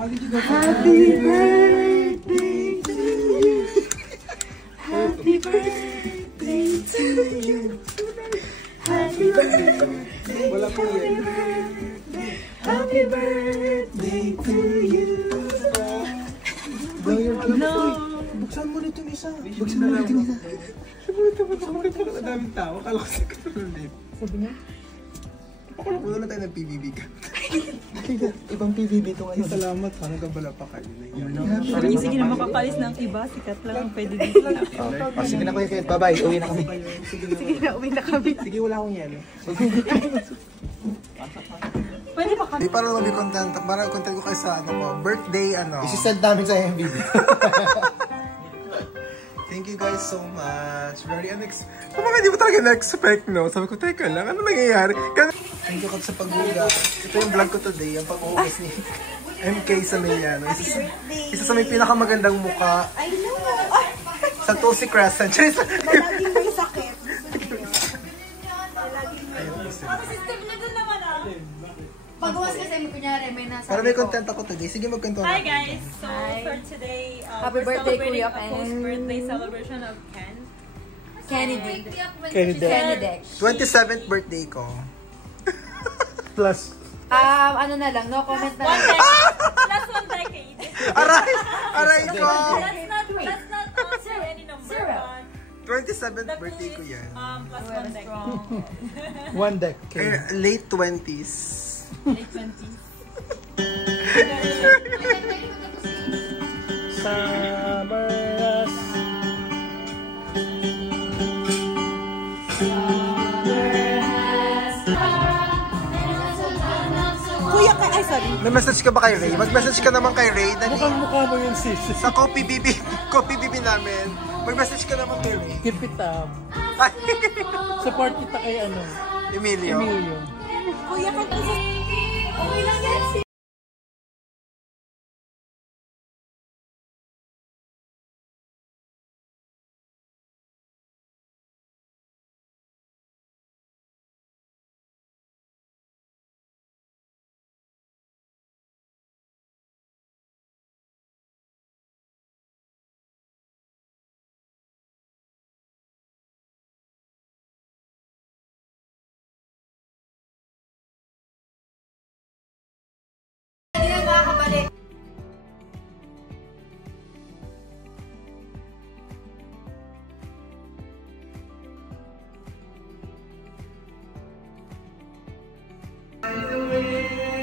Happy birthday to you. Happy birthday to you. Happy birthday. Wala po yan. Happy birthday to you. No. Buksan mo nito isa. Buksan mo nito isa. Buksan mo nito. Ang daming tao. Kala ko sa kalulit. Sabi niya? Pakulo na tayo ng PBB ka. Ibang PBB to ngayon. Salamat ha. Nagabala pa kayo. Sige na makapalis ng iba. Sikat lang. Pwede dito lang. Sige na kayo. Bye-bye. Uwi na kami. Sige na. Uwi na kami. Sige, wala akong yan. Pwede ba kami? Para naman content. Para content ko kayo sa birthday Isisend namin sa MV. Thank you guys so much. Very unexpected. Mga hindi mo talaga na-expect, no? Sabi ko, teka lang, ano nangyayari? Thank you sa pag-ugas. Ito yung vlog ko today, yung pag-ugas ni MK Samiliano. Isa sa may pinakamagandang muka. I know! Sa Tulsi Crescent. Laging may sakit. System na dun naman Pag-uwas kasi kunyari may nasa. Para may content ako today. Sige, magkanto Hi guys! So for today, Happy birthday, Kuya Ken. Post-birthday celebration of Ken. Kennedy. Kennedy. 27th birthday ko. Plus. Ano na lang, no comment na lang. Plus 1 decade. Aray! Aray ko! Let's not answer any number. 27th birthday ko yan. Plus 1 decade. 1 decade. Late 20s. Late 20s. Summers. Kuya ka, ay sorry. May message ka ba kay Ray? Mag-message ka naman kay Ray. Mukhang mukha mo yun, sis. Sa Coffee BB namin. Mag-message ka naman kay Ray. Keep it up. Support kita kay Emilio. Kuya ka, okay lang yan.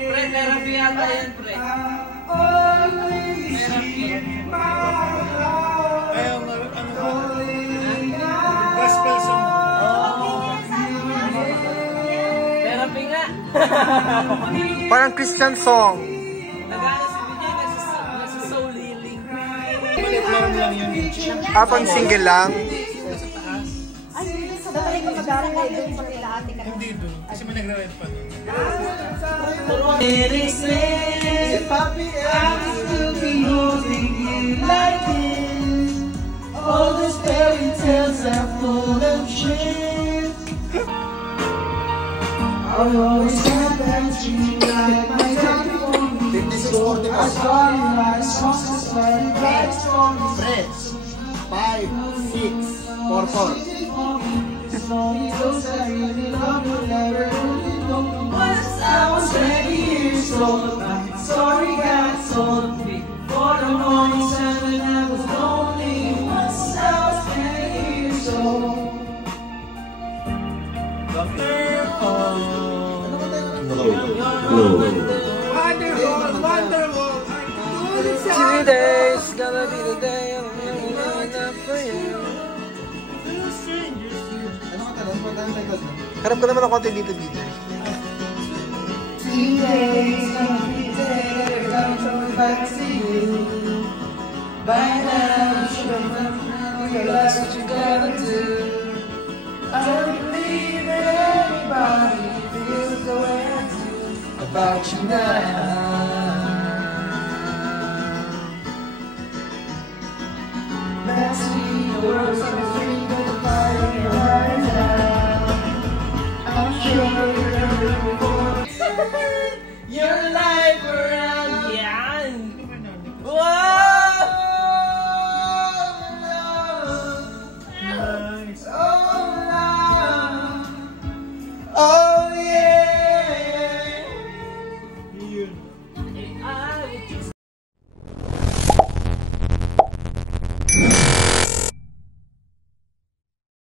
Pre, therapy yata yan, pre. gospel song. Therapy nga. Parang Christian song. Nag-ano si Binay, nagsasoul healing. Malit lang yun. Habang single lang. Dapat ko mag-aaral doon sa nila ate ka. Hindi doon. Kasi may nagre-rent pa doon. Lyrics say, Papi, I will still be holding you like this. All these fairy tales are full of shit. I'll always come back to you like my telephone. I started like songs, started like songs. 5, 6, 4, 4. Once I was 20 years old, my story got told me. For the morning sun and I was lonely. Once I was 20 years old. Today's gonna be the day I'm living up for you. Harap ka naman ng konti dito, DJ. Today's gonna be the day that I'm coming back to you. By now, you should have realized what you gotta do. I don't believe that anybody feels the way I do about you now. Let's see the world's